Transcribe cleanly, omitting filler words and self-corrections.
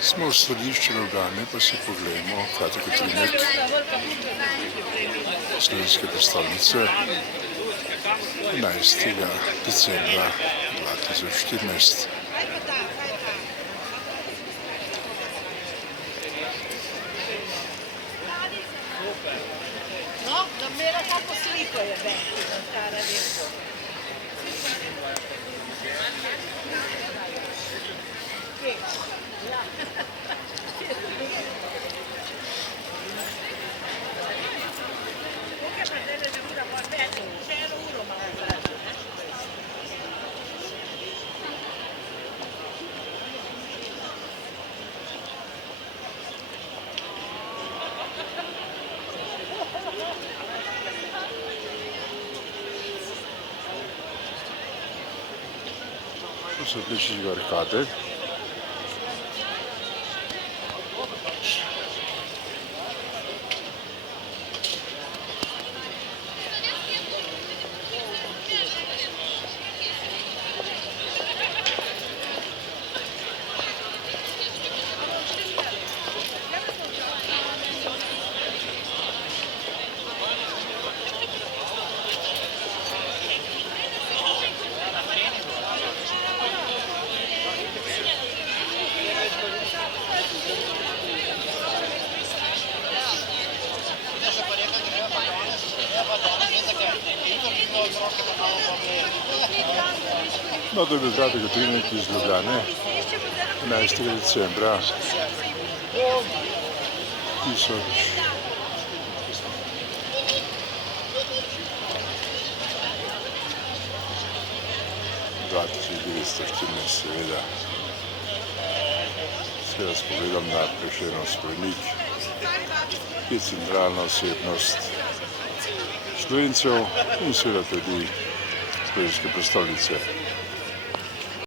Smo v središču Ljubljane, pa si pogledamo kratek utrinek slovenske prestolnice 11. decembra 2014. No, davvero poco slipo je vecchio, cara lepo. To so Plečniške arkade. No, to je bil kratek utrinek iz Ljubljane 11. decembra 1914, seveda. Seveda s pogledom na Prešernov spomenik, ki je centralna osebnost Slovencev in seveda tudi slovenske prestolnice.